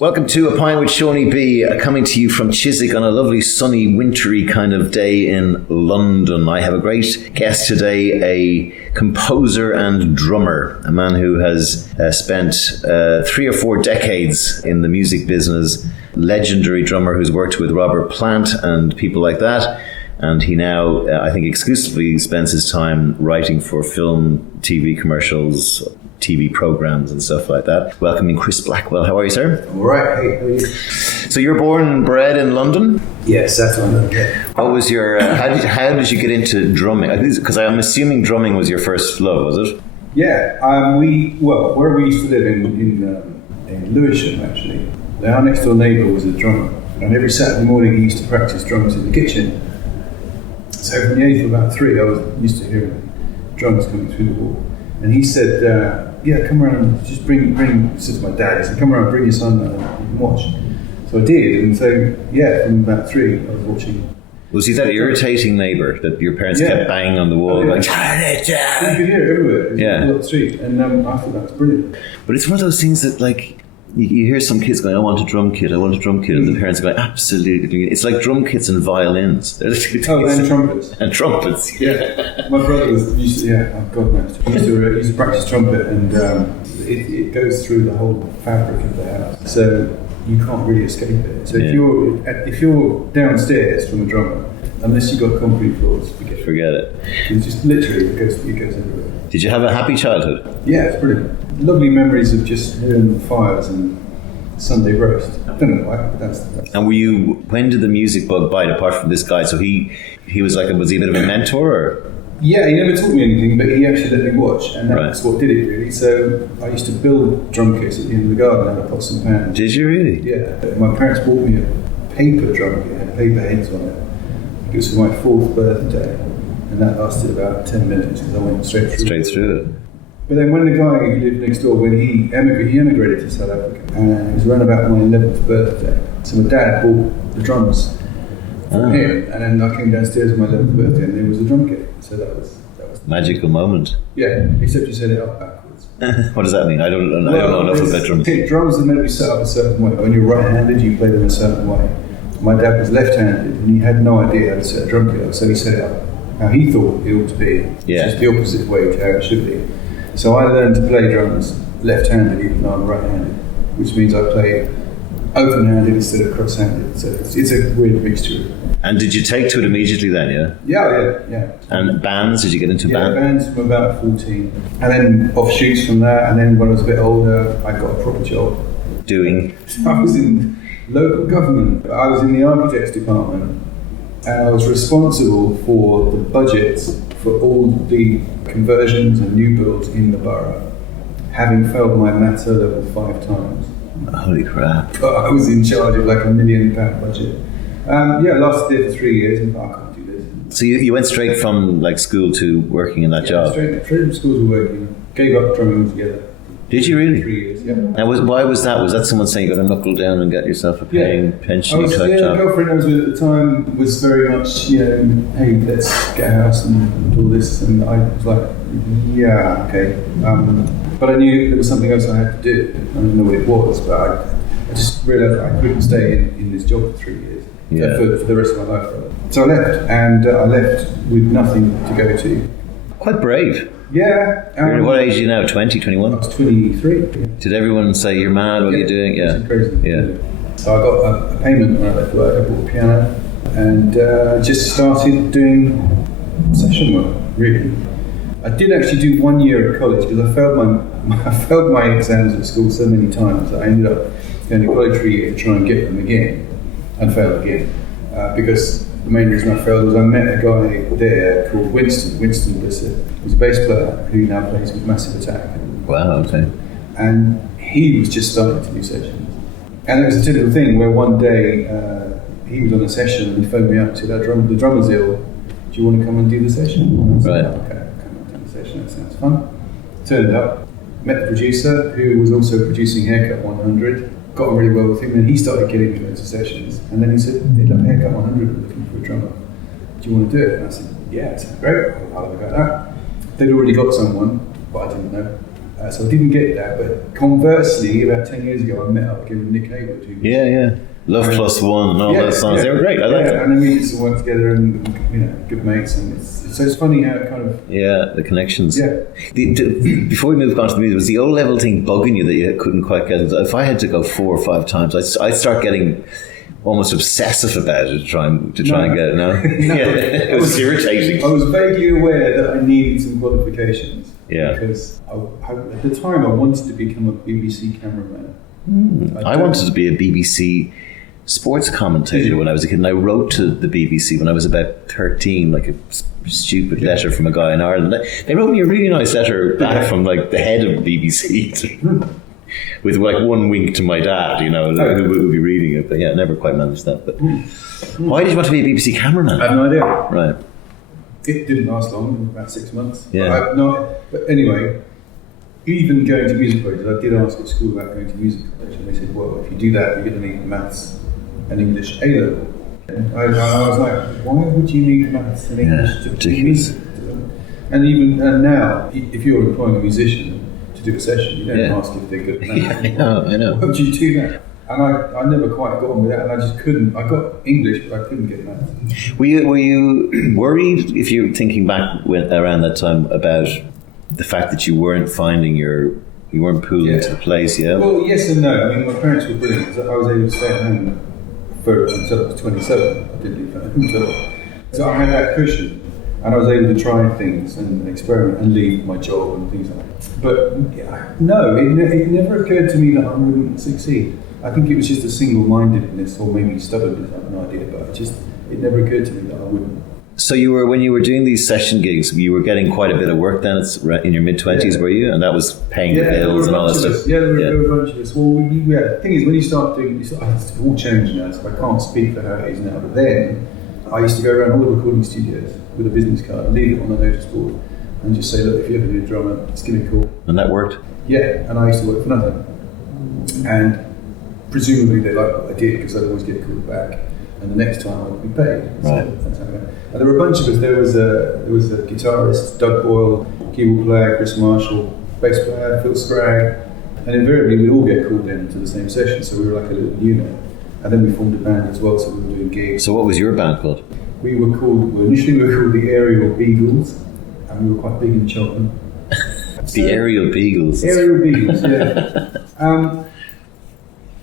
Welcome to A Pint with Seaniebee, coming to you from Chiswick on a lovely sunny wintry kind of day in London. I have a great guest today, a composer and drummer, a man who has spent 3 or 4 decades in the music business, legendary drummer who's worked with Robert Plant and people like that. And he now, I think, exclusively spends his time writing for film, TV commercials, TV programs and stuff like that. Welcoming Chris Blackwell. How are you, sir? All right. Hey, how are you? So you're born and bred in London? Yes, that's London. Yeah. What was your? How did you get into drumming? Because I'm assuming drumming was your first love, was it? Yeah. Where we used to live in Lewisham, actually, our next door neighbour was a drummer, and every Saturday morning he used to practice drums in the kitchen. So from the age of about 3, I was used to hearing drums coming through the wall. And he said, yeah, come around, just bring, said to my dad, he said, come around, bring your son and you can watch. So I did, and so, yeah, from about 3, I was watching. Was he that irritating neighbour that your parents kept banging on the wall? You Like, could hear it everywhere, it was on the street, and I thought that was brilliant. But it's one of those things that, like, you hear some kids going, I want a drum kit, and the parents are going, absolutely. It's like drum kits and violins. And trumpets. And trumpets, yeah. My brother used to practice trumpet, and it goes through the whole fabric of the house. So you can't really escape it. So if you're downstairs from a drummer, unless you've got concrete floors, forget it. It's just literally, it goes everywhere. Did you have a happy childhood? Yeah, it's brilliant. Lovely memories of just hearing the fires and Sunday roast. I don't know why, but that's. And when did the music bug bite, apart from this guy? So he was he a bit of a mentor, or? Yeah, he never taught me anything, but he actually let me watch, and that's what did it really. So I used to build drum kits at the end of the garden out of pots and pans. Did you really? Yeah. My parents bought me a paper drum kit, it had paper heads on it. It was for my 4th birthday, and that lasted about 10 minutes because I went straight through it. But then when the guy who lived next door, when he emigrated to South Africa, and it was around about my 11th birthday, so my dad bought the drums from him, and then I came downstairs on my 11th birthday and there was a drum kit. So that was magical moment. Yeah, except you set it up backwards. What does that mean? I don't know enough about drums. Drums are meant to be set up a certain way. When you're right-handed, you play them a certain way. My dad was left-handed, and he had no idea how to set a drum kit up, so he set it up how he thought it ought to be, just the opposite way to how it should be. So I learned to play drums left-handed, even though I'm right-handed, which means I play open-handed instead of cross-handed. So it's a weird mixture. And did you take to it immediately then, yeah? Yeah. And bands, did you get into bands? Yeah, bands from about 14. And then offshoots from that, and then when I was a bit older, I got a proper job. Doing? I was in local government. I was in the architects department, and I was responsible for the budgets for all the conversions and new builds in the borough, having failed my maths level 5 times. Holy crap. But I was in charge of like £1 million budget. I lasted there for 3 years and I can't do this. So you went straight from like school to working in that job? Straight from school to working. Gave up drumming altogether. Did you really? 3 years, yeah. Now, why was that? Was that someone saying you got to knuckle down and get yourself a paying pension type job? The girlfriend I was with at the time was very much, hey, let's get a house and do all this. And I was like, yeah, okay. But I knew there was something else I had to do. I didn't know what it was, but I just realised I couldn't stay in this job for 3 years. For the rest of my life. So I left, and I left with nothing to go to. Quite brave. Yeah. What age are you now? 20, 21? I was 23. Did everyone say you're mad? What are you doing? Yeah. It's crazy. Yeah. So I got a payment when I left work. I bought a piano and just started doing session work, really. I did actually do 1 year at college because I failed my exams at school so many times that I ended up going to college for a year to try and get them again and failed again. Because the main reason I failed was I met a guy there called Winston Bissett. He was a bass player who now plays with Massive Attack. Wow, okay. And he was just starting to do sessions. And it was a typical thing where one day he was on a session and he phoned me up and said, the drummer's ill, do you want to come and do the session? And I said, okay, I'll come and do the session, that sounds fun. Turned up, met the producer who was also producing Haircut 100, got on really well with him, and he started getting me loads of sessions. And then he said, Haircut 100, we're looking for a drummer. Do you want to do it? And I said, yeah, it sounds great, I'll have a go at that. They'd already got someone, but I didn't know. So I didn't get that. But conversely, about 10 years ago, I met up again with Nick Hayward. Yeah. Love Plus One and all those songs. They were great. I like them. And then we used to work together and good mates. And it's funny how it kind of... Yeah, the connections. Yeah. Before we move on to the music, was the O-level thing bugging you that you couldn't quite get it? If I had to go 4 or 5 times, I'd start getting almost obsessive about it to try and get it. No? It was irritating. I was vaguely aware that I needed some qualifications. Yeah. Because at the time I wanted to become a BBC cameraman. I wanted to be a BBC sports commentator when I was a kid, and I wrote to the BBC when I was about 13, like a stupid letter from a guy in Ireland. They wrote me a really nice letter back from like the head of the BBC with like one wink to my dad, who would be reading it. But yeah, never quite managed that. But why did you want to be a BBC cameraman? I have no idea. Right. It didn't last long, about 6 months. Yeah. But anyway, even going to music colleges, I did ask at school about going to music college, and they said, well, if you do that, you're going to need maths and English A-level. And I was like, why would you need maths and English to do music? And now, if you're employing a musician to do a session, you don't ask if they're good at maths. I know. Why would you do that? And I never quite got on with that, and I just couldn't. I got English, but I couldn't get maths. Were you worried, if you're thinking back around that time, about the fact that you weren't finding you weren't pulled into the place? Yeah. Well, yes and no. I mean, my parents were brilliant. I was able to stay at home until I was 27. I didn't leave home so I had that cushion, and I was able to try things and experiment and leave my job and things like that. But no, it never occurred to me that I wouldn't succeed. I think it was just a single-mindedness, or maybe stubbornness. I have no idea, but it never occurred to me that I wouldn't. So when you were doing these session gigs, you were getting quite a bit of work then in your mid-20s, were you? And that was paying the bills and all that stuff? Yeah, there were a bunch of us. Well, the thing is, when you start doing this, it's all changed now, so I can't speak for how it is now, but then I used to go around all the recording studios with a business card, leave it on a notice board, and just say, look, if you ever need a drummer, just give me a call. And that worked? Yeah, and I used to work for nothing. And presumably they liked what I did, because I'd always get called back. And the next time I'd be paid. Right. So that's how it went. And there were a bunch of us. There was a guitarist, Doug Boyle, keyboard player, Chris Marshall, bass player, Phil Scragg, and invariably we'd all get called into the same session. So we were like a little unit. And then we formed a band as well. So we were doing gigs. So what was your band called? Initially we were called the Aerial Beagles, and we were quite big in Cheltenham. The Aerial Beagles. Aerial Beagles,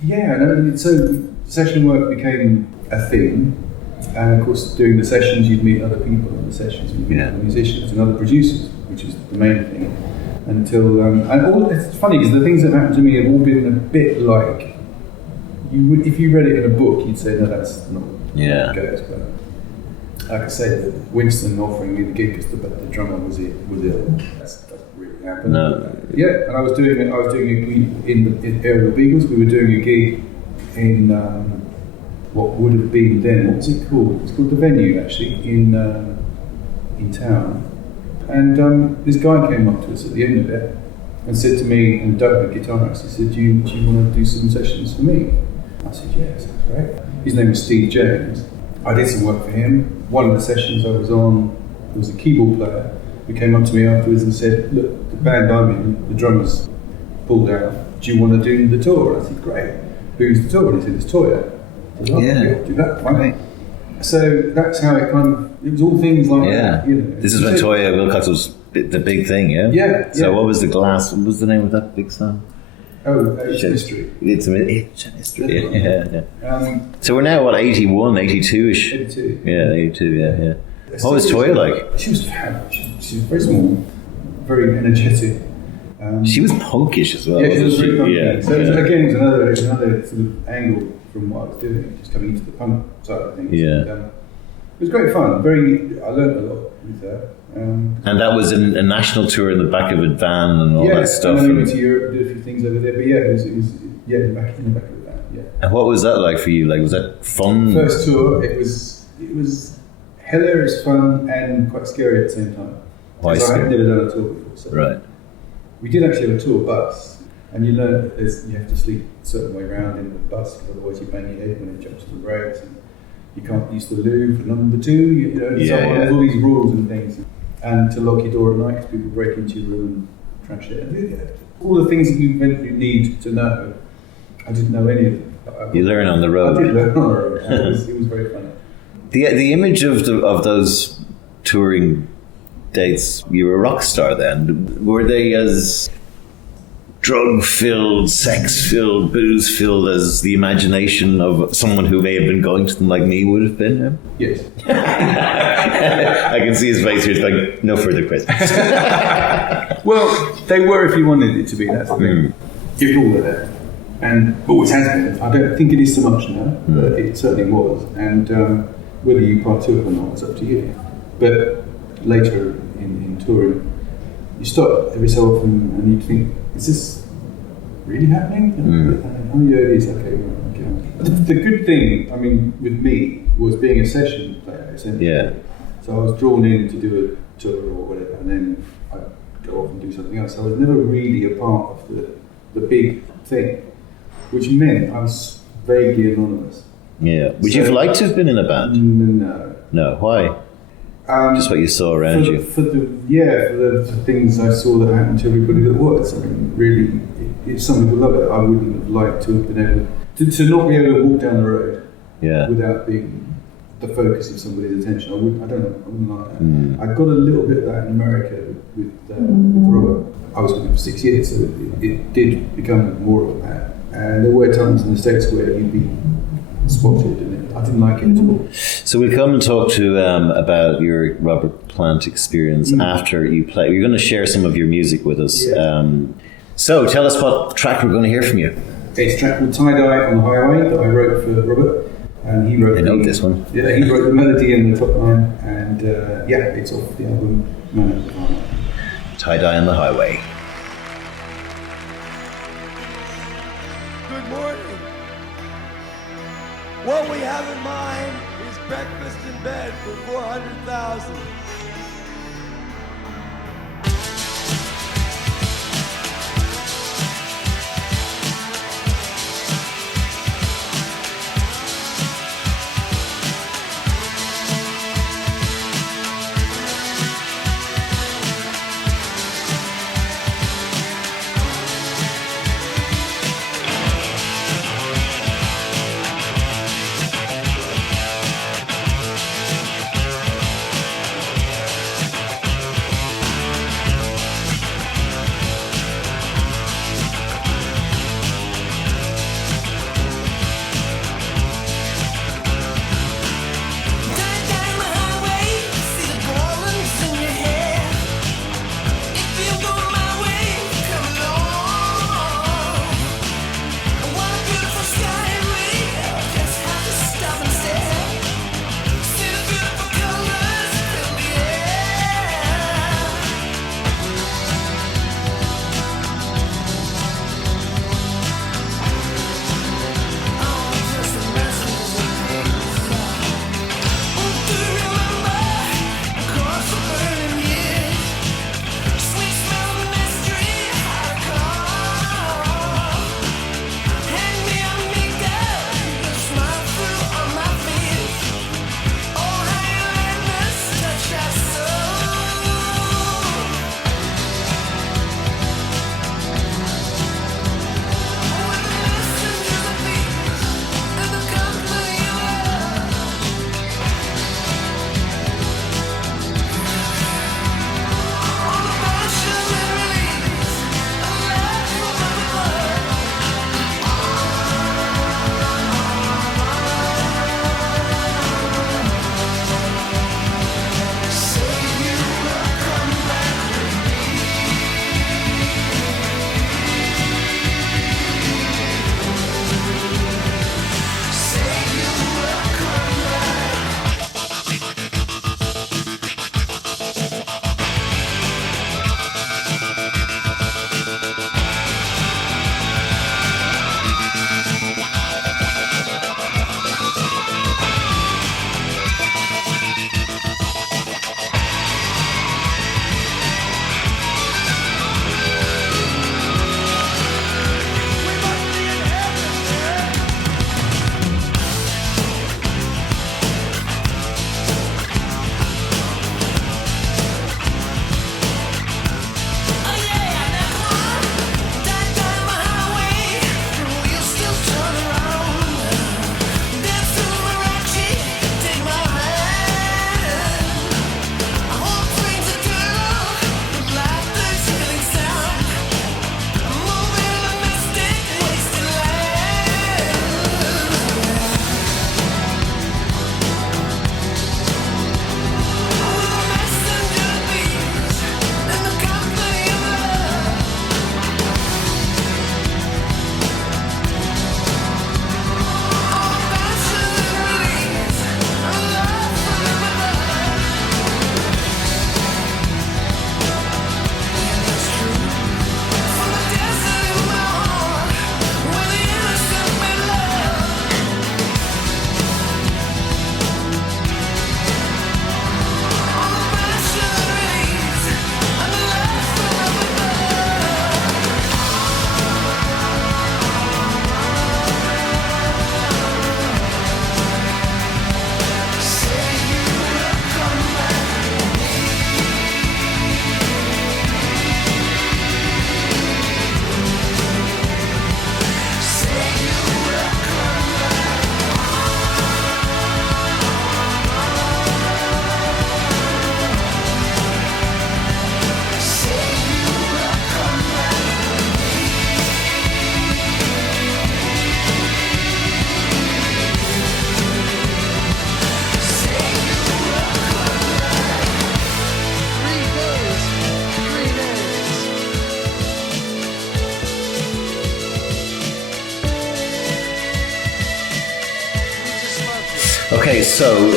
yeah. So session work became a thing, and of course doing the sessions you'd meet other people in the sessions, you'd meet other musicians and other producers, which is the main thing. It's funny because the things that happened to me have all been a bit like if you read it in a book, you'd say no, that's not how it goes. But like I say, Winston offering me the gig because the drummer was ill. That's really happened. No. Yeah, and I was doing a gig in Aerial Beagles. We were doing a gig in what would have been then, what was it called? It's called The Venue, actually, in town. And this guy came up to us at the end of it and said to me, and Doug, the guitarist, he said, do you want to do some sessions for me? I said, yeah, sounds great. His name was Steve James. I did some work for him. One of the sessions I was on, there was a keyboard player who came up to me afterwards and said, look, the band I'm in, the drummer's pulled out. Do you want to do the tour? And I said, great. Who's the tour? And he said, it's Toya. I said, I'll do that, fine. Right. So that's how it it was all things like that. This is when Toya Wilcox was the big thing, yeah? Yeah. So what was the name of that big song? Oh, It's a Mystery. It's a Mystery, yeah. So we're now, 81, 82-ish? 82. Yeah, 82, yeah. What was Toya like? She was fab. She was very small, very energetic. She was punkish as well. Yeah, she was very punky. Yeah. So again, it's another sort of angle from what I was doing, just coming into the punk side of things. Yeah. And, it was great fun. I learned a lot with her. And that was a national tour in the back of a van and all that stuff. And then we went to Europe, did a few things over there. But it was in the back of the van. Yeah. And what was that like for you? Like, was that fun? First tour, it was hilarious fun and quite scary at the same time. Why I had never done a tour before. So. Right. We did actually have a tour bus, and you learn that you have to sleep a certain way around in the bus, because otherwise you bang your head when it jumps to the brakes, and you can't use the loo for number 2, and so on. There's all these rules and things. And to lock your door at night because people break into your room and crash it. All the things that you eventually need to know, I didn't know any of them. You learn on the road. I did learn on the road, and it was very funny. The image of those touring dates, you were a rock star then. Were they as drug-filled, sex-filled, booze-filled as the imagination of someone who may have been going to them like me would have been? Yes. I can see his face here. It's like, no further questions. Well, they were if you wanted it to be, that's the thing. It all were there. And always has been. I don't think it is so much now, but it certainly was. And whether you partook or not, it's up to you. But later in touring, you stop every so often and you think, is this really happening? Oh yeah, it is. Okay. The good thing, I mean, with me, was being a session player, essentially. Yeah. So I was drawn in to do a tour or whatever, and then I'd go off and do something else. I was never really a part of the big thing, which meant I was vaguely anonymous. Yeah. Would you have liked to have been in a band? No. No. Why? Just what you saw around you. For the things I saw that happened to everybody that was. I mean, really, it's some people love it. I wouldn't have liked to have been able to not be able to walk down the road without being the focus of somebody's attention. I wouldn't like that. I got a little bit of that in America with Robert. I was with him for 6 years, so it did become more of that. And there were times in the States where you'd be spotted, and I didn't like it at all. So we'll come and talk to about your Robert Plant experience after you play. You're going to share some of your music with us. Yeah. So tell us what track we're going to hear from you. It's a track called Tie Dye on the Highway that I wrote for Robert, and he wrote. I know this one. Yeah, he wrote the melody and the top line, and it's off the album Man of the Highway. Tie Dye on the Highway. Good morning. What we have in mind is breakfast in bed for 400,000. Okay, so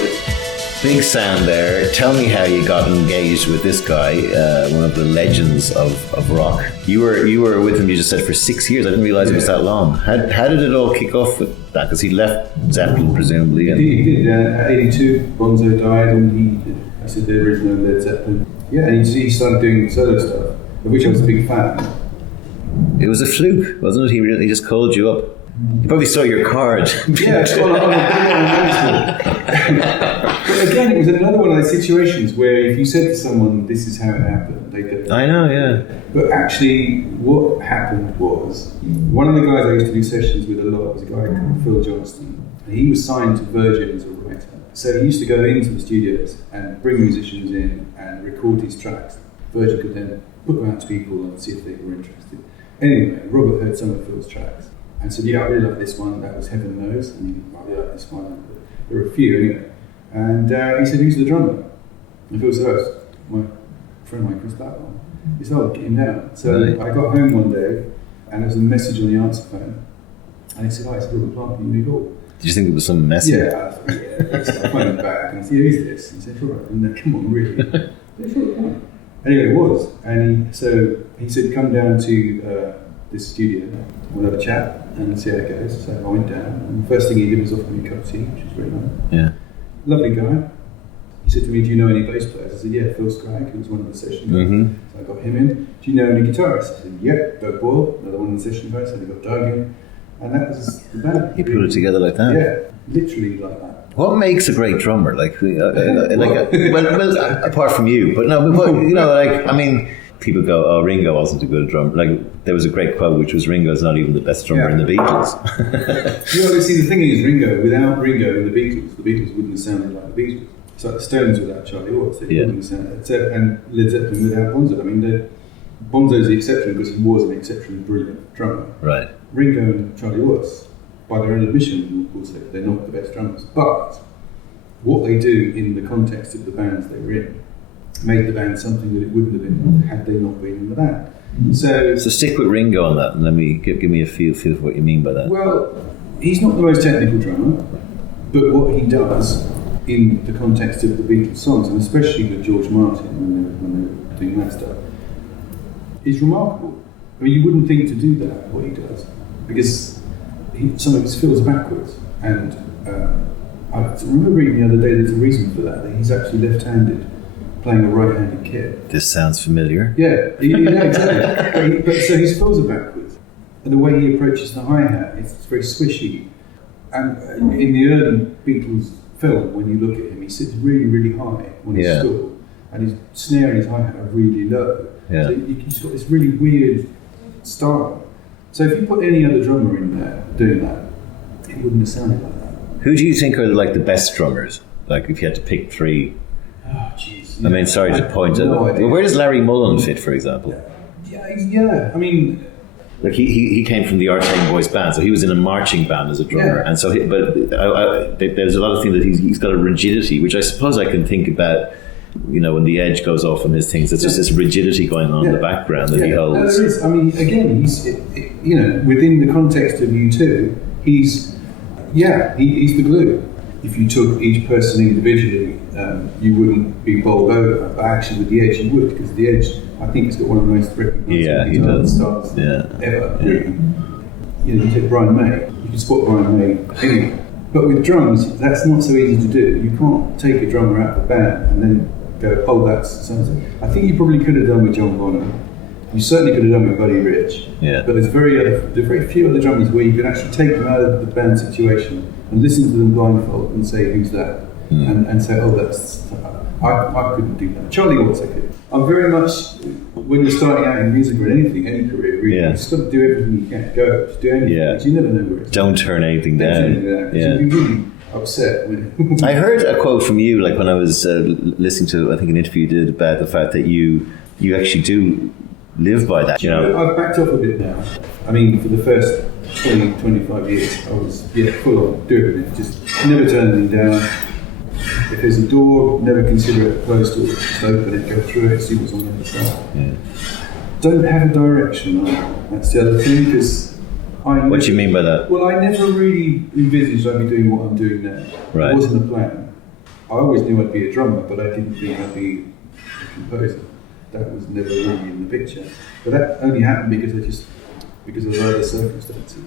big sound there. Tell me how you got engaged with this guy, one of the legends of rock. You were with him, you just said, for 6 years. I didn't realize it was that long. How did it all kick off with that? Because he left Zeppelin, presumably. And He did. At 82, Bonzo died, and I said the original Led Zeppelin. Yeah, and he started doing solo stuff, of which I was a big fan. it was a fluke, wasn't it? He just called you up. He probably saw your card. Yeah, but again, it was another one of those situations where if you said to someone, "This is how it happened," they go, I know, yeah. But actually, what happened was, one of the guys I used to do sessions with a lot was a guy called Phil Johnston. And he was signed to Virgin as a writer. So he used to go into the studios and bring musicians in and record his tracks. Virgin could then put them out to people and see if they were interested. Anyway, Robert heard some of Phil's tracks and said, "Yeah, I really like this one, that was Heaven Knows," and he really like this one. There were a few anyway. And he said, "Who's the drummer?" And Phil said, "Oh, my friend of mine, Chris Blackwell." He said, "Oh, get him down." So Really? I got home one day and there was a message on the answer phone. And he said, "Oh, it's Robert Plant from New York." Did you think it was some message? Yeah, I phoned back and I said, "Who's this?" And he said, "All right." And then, "Come on, really?" I said, "All right." Anyway, it was. And he said, "Come down to this studio, we'll have a chat and see how it goes." So I went down, and the first thing he did was offer me a cup of tea, which was very nice. Yeah. Lovely guy. He said to me, "Do you know any bass players?" I said, "Yeah, Phil Scragg, who was one of the session guys." Mm-hmm. So I got him in. "Do you know any guitarists?" I said, "Yeah, Doug Boyle, another one of the session guys." So I got Doug in. And that was the band. He put it together like that? Yeah, literally like that. What makes a great drummer? Well, apart from you, but no, but, you know, like, I mean, people go, "Oh, Ringo wasn't a good drummer." Like, there was a great quote, which was, "Ringo's not even the best drummer in the Beatles." See, the thing is, without Ringo in the Beatles wouldn't have sounded like the Beatles. It's like the Stones without Charlie Watts, they wouldn't have sounded. And Led Zeppelin without Bonzo. I mean, Bonzo's the exception because he was an exceptionally brilliant drummer. Right. Ringo and Charlie Watts, by their own admission, will say they're not the best drummers. But what they do in the context of the bands they were in made the band something that it wouldn't have been had they not been in the band. So stick with Ringo on that, and let me give me a feel for what you mean by that. Well, he's not the most technical drummer, but what he does in the context of the Beatles songs, and especially with George Martin when they were doing that stuff, is remarkable. I mean, you wouldn't think to do that, what he does, because some of his fills backwards. And I remember reading the other day there's a reason for that he's actually left-handed, playing a right-handed kit. This sounds familiar. Yeah, exactly. but so his fills are backwards, and the way he approaches the hi-hat, it's very swishy. And in the early Beatles film, when you look at him, he sits really, really high on his stool, and his snare and his hi-hat are really low. Yeah. So he's got this really weird style. So if you put any other drummer in there doing that, it wouldn't have sounded like that. Who do you think are like the best drummers? Like, if you had to pick three. Oh, jeez. I mean, sorry to point at. Well, where does Larry Mullen fit, for example? Yeah. I mean, like he came from the Artane Boys band, so he was in a marching band as a drummer, and so. There's a lot of things that he's got a rigidity, which I suppose I can think about. You know, when the edge goes off on his things, it's just this rigidity going on in the background that he holds. There is. I mean, again, he's within the context of U2, he's the glue. If you took each person individually, you wouldn't be bowled over. But actually, with the Edge, you would, because the Edge, I think, has got one of the most recognizable guitar stars ever. Really. You know, you take Brian May, you can spot Brian May anywhere. But with drums, that's not so easy to do. You can't take a drummer out of a band and then go, "Oh, that's so-and-so." I think you probably could have done with John Bonham. You certainly could have done with Buddy Rich. Yeah. But there's very few other drummers where you can actually take them out of the band situation and listen to them blindfold and say, "Who's that?" And say, "Oh, that's." I couldn't do that. Charlie Watts, I could. I'm very much, when you're starting out in music or anything, any career, really, you just got to do everything you can. Go, just do anything. Yeah. You never know where it's Don't turn anything down. You'd be really upset. I heard a quote from you, like when I was listening to, I think, an interview you did about the fact that you actually do live by that. You know, I've backed off a bit now. I mean, for the first 20, 25 years, I was full on doing it. Just never turn anything down. If there's a door, never consider it a closed door. Just open it, go through it, see what's on the other side. Yeah. Don't have a direction. That's the other thing, because What do you mean by that? Well, I never really envisaged I'd be doing what I'm doing now. Right. It wasn't a plan. I always knew I'd be a drummer, but I didn't think I'd be a composer. That was never really in the picture. But that only happened because of other circumstances.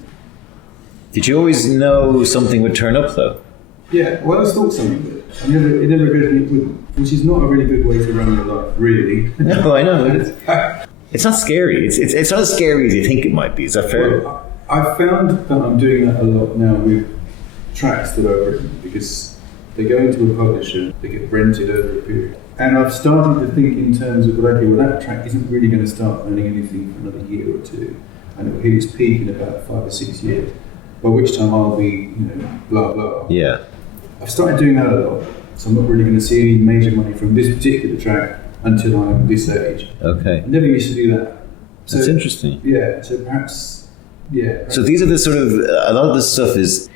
Did you always know something would turn up, though? Yeah, well, I always thought something would. It never occurred to me it wouldn't, which is not a really good way to run your life, really. No, I know. It's not scary. It's not as scary as you think it might be. Is that fair? Well, I found that I'm doing that a lot now with tracks that I've written, because they go into a publisher, they get rented over a period. And I've started to think in terms of, okay, well, that track isn't really going to start earning anything for another year or two, and it will hit its peak in about 5 or 6 years, by which time I'll be, blah, blah. Yeah. I've started doing that a lot, so I'm not really going to see any major money from this particular track until I'm this age. Okay. I never used to do that. So, that's interesting. Yeah, so perhaps. So these are the sort of, a lot of this stuff is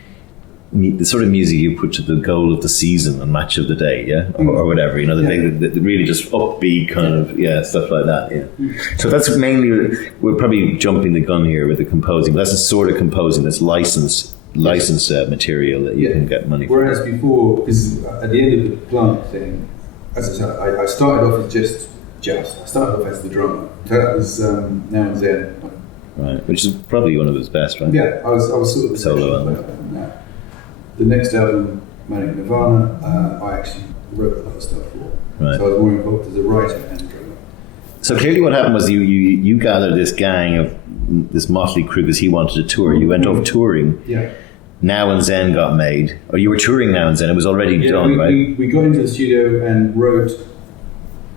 the sort of music you put to the goal of the season and match of the day, yeah? Or whatever, the really just upbeat kind of, stuff like that, yeah. So that's mainly, we're probably jumping the gun here with the composing, but that's the sort of composing that's licensed material that you can get money for. Whereas before, because at the end of the Plant thing, as I said, I started off as just. I started off as the drummer. So that was Now and Zen. Right, which is probably one of his best, right? Yeah, I was sort of the solo album. The next album, Manic Nirvana, I actually wrote a lot of stuff for. Right. So I was more involved as a writer and a drummer. So clearly what happened was you gathered this gang of this motley crew because he wanted to tour. You went off touring. Yeah. Now and Zen got made. Or you were touring Now and Zen. It was already done, right? We got into the studio and wrote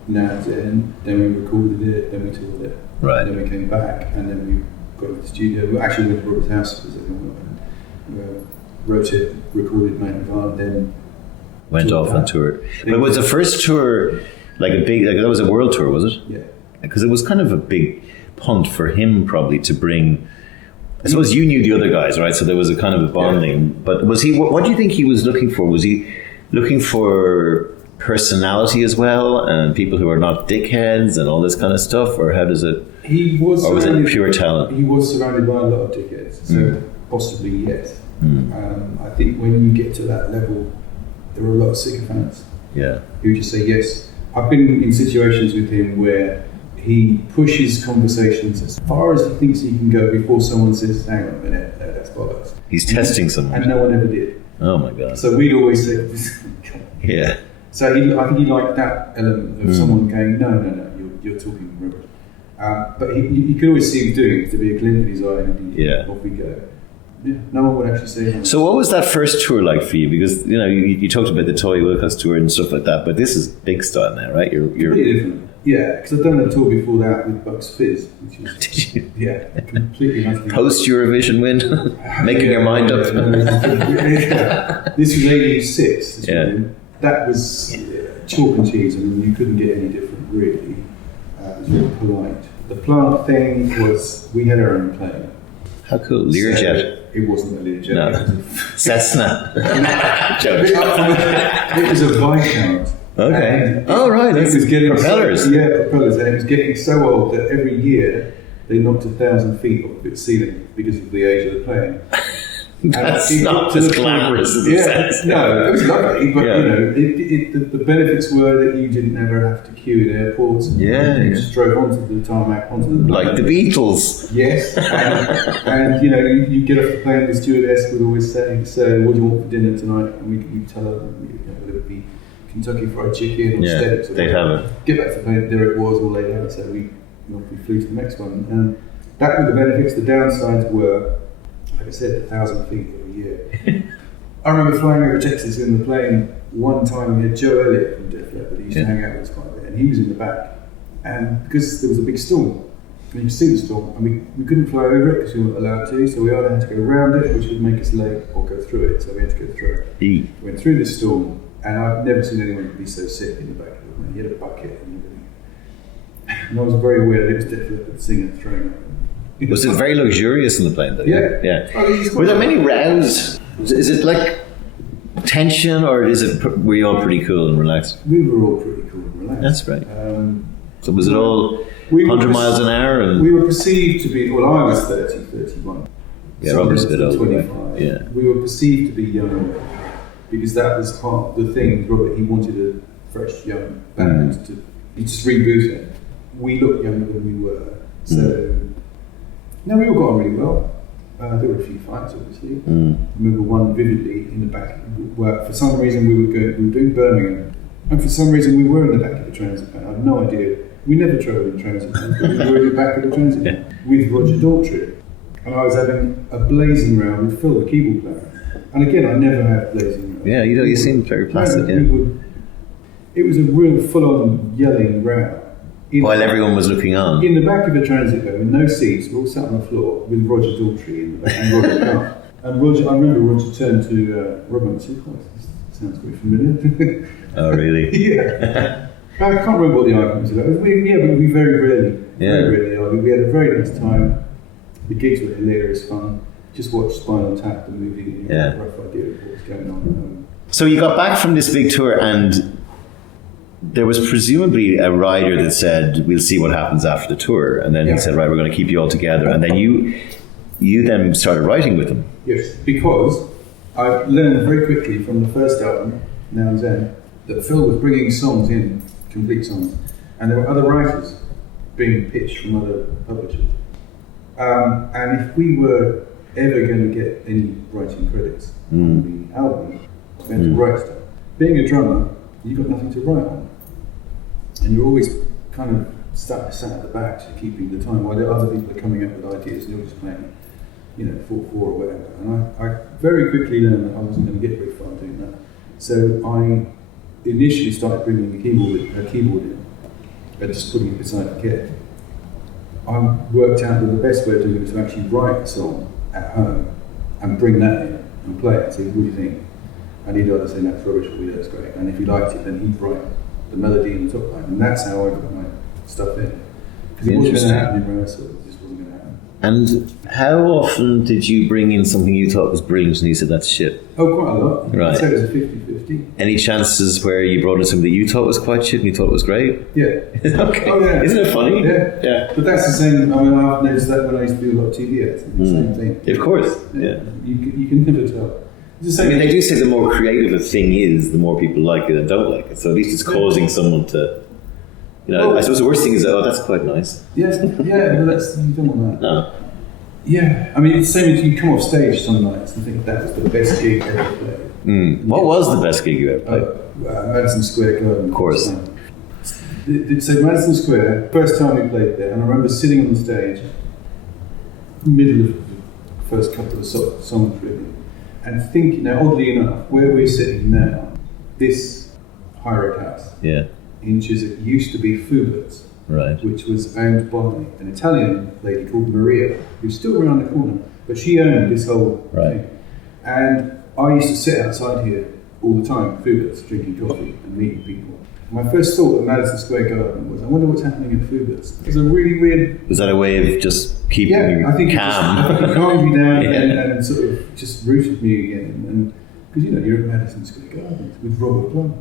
Now and Zen. Then we recorded it. Then we toured it. Right. Then we came back and then we got into the studio. We actually went to Robert's house for a second and wrote it, recorded Manic Nirvana, then went off on tour. But was the first tour like a big, that was a world tour, was it? Yeah. Because it was kind of a big punt for him probably to bring, I suppose you knew the other guys, right? So there was a kind of a bonding. Yeah. But was he, what do you think he was looking for? Was he looking for personality as well and people who are not dickheads and all this kind of stuff? Or how does it, he was, or was it pure talent? He was surrounded by a lot of dickheads, so possibly yes. I think when you get to that level, there are a lot of sycophants. Yeah. Who just say yes. I've been in situations with him where he pushes conversations as far as he thinks he can go before someone says, hang on a minute, that's bollocks. He's testing someone. And no one ever did. Oh my God. So we'd always say, yeah. So I think he liked that element of someone going, no, you're talking rubbish. But you could always see him doing it, to be a glint in his eye, and off we go. Yeah, no one would actually say that. So what was that first tour like for you? Because, you talked about the Toy Wilcox tour and stuff like that, but this is big style now, right? You're completely different. Yeah, because I've done a tour before that with Bucks Fizz. Which was, did you? Yeah, completely nothing. Post-Eurovision win? Making your mind up? This was 86. That was chalk and cheese. I mean, you couldn't get any different, really. It was really polite. The Plant thing was, we had our own plane. How cool. Learjet. It wasn't a Learjet. No. It was Cessna. It was a Viscount. Okay. Oh, right. It was getting propellers. Propellers. And it was getting so old that every year they knocked 1,000 feet off its ceiling because of the age of the plane. That's not as glamorous as it sounds. No, it was lovely, but the benefits were that you didn't ever have to queue in airports. You just drove onto the tarmac, onto the plane. Like the Beatles. Yes, and you get off the plane, the stewardess would always say, "So, what do you want for dinner tonight?" And we tell her whether it would be Kentucky Fried Chicken or steaks. They'd have it. Get back to the plane, there it was all laid out. So we flew to the next one, and that were the benefits. The downsides were, like I said, 1,000 feet every year. I remember flying over Texas in the plane one time. We had Joe Elliott from Def Leppard. He used to hang out with us quite a bit, and he was in the back. And because there was a big storm, and you could see the storm, and we couldn't fly over it because we weren't allowed to, so we either had to go around it, which would make us late, or go through it. So we had to go through it. We went through this storm, and I've never seen anyone be so sick in the back of the plane. He had a bucket and everything. And I was very aware that it was Def Leppard singing and throwing up. Was it very luxurious in the plane, though? Yeah. Were there many rows? Is it like tension, or were you all pretty cool and relaxed? We were all pretty cool and relaxed. That's right. So was it all 100 miles an hour? And we were perceived to be, well, I was 31. Yeah, Robert's a bit older. 25. Yeah. We were perceived to be young because that was part of the thing. Robert, he wanted a fresh young band to just reboot it. We looked younger than we were, so no, we all got on really well. There were a few fights, obviously. I remember one vividly in the back where for some reason we were doing Birmingham, and for some reason we were in the back of the transit van. I had no idea. We never travelled in transit vans, but we were in the back of the transit van with Roger Daltrey. And I was having a blazing round with Phil, the keyboard player. And again, I never had blazing round. Yeah, you seem very placid, It was a real full-on yelling round. While everyone was looking on. In the back of a transit van with no seats, we all sat on the floor with Roger Daltrey in the back and Roger Cowell. And Roger, I remember Roger turned to Robert and said, "Oh, this sounds very familiar." Oh, really? Yeah. I can't remember what the argument was about. But we very rarely argued. We had a very nice time. The gigs were hilarious fun. Just watched Spinal Tap, the movie, and you had a rough idea of what was going on. So you got back from this big tour, and there was presumably a rider that said, "We'll see what happens after the tour," and then he said, "Right, we're going to keep you all together." And then you then started writing with them. Yes, because I learned very quickly from the first album, Now and Then, that Phil was bringing songs in, complete songs, and there were other writers being pitched from other publishers. And if we were ever going to get any writing credits on the album, we had to write stuff. Being a drummer, you've got nothing to write on. And you're always kind of sat at the back, keeping the time, while the other people are coming up with ideas and you're just playing, 4/4 or whatever. And I very quickly learned that I wasn't going to get very far doing that. So I initially started bringing a keyboard in and just putting it beside the kit. I worked out that the best way of doing it was to actually write a song at home and bring that in and play it and say, "What do you think?" And he'd either say, "That's rubbish," or "That's great." And if he liked it, then he'd write the melody in the top line. And that's how I got my stuff in. Because it wasn't going to happen in rehearsal, it just wasn't going to happen. And how often did you bring in something you thought was brilliant and you said, "That's shit"? Oh, quite a lot. Right. I'd say it was a 50-50. Any chances where you brought in something that you thought was quite shit and you thought was great? Yeah. Okay. Oh, yeah. Isn't it funny? Yeah. But that's the same. I mean, I've noticed that when I used to do a lot of TV ads. It's the same thing. Of course. Yeah. You can never tell. It's the I same. mean, they do say the more creative a thing is, the more people like it and don't like it. So at least it's causing someone to, I suppose the worst thing is, that's quite nice. Yes, yeah, but you don't want that. No. Yeah, I mean, it's the same as you come off stage some nights and think that was the best gig I ever played. What was the best gig you ever played? Madison Square Garden. Of course. So Madison Square, first time we played there, and I remember sitting on the stage, middle of the first couple of songs really, and thinking, now oddly enough, where we're sitting now, this high road house in Chiswick used to be Fubert's. Right. Which was owned by an Italian lady called Maria, who's still around the corner, but she owned this whole thing. And I used to sit outside here all the time, Fubert's, drinking coffee and meeting people. My first thought at Madison Square Garden was, I wonder what's happening at Fubert's. It was a really weird... Was that a way of just keeping you I think calm? I think it calmed me down and sort of just rooted me again. Because you're at Madison Square Garden with Robert Plant.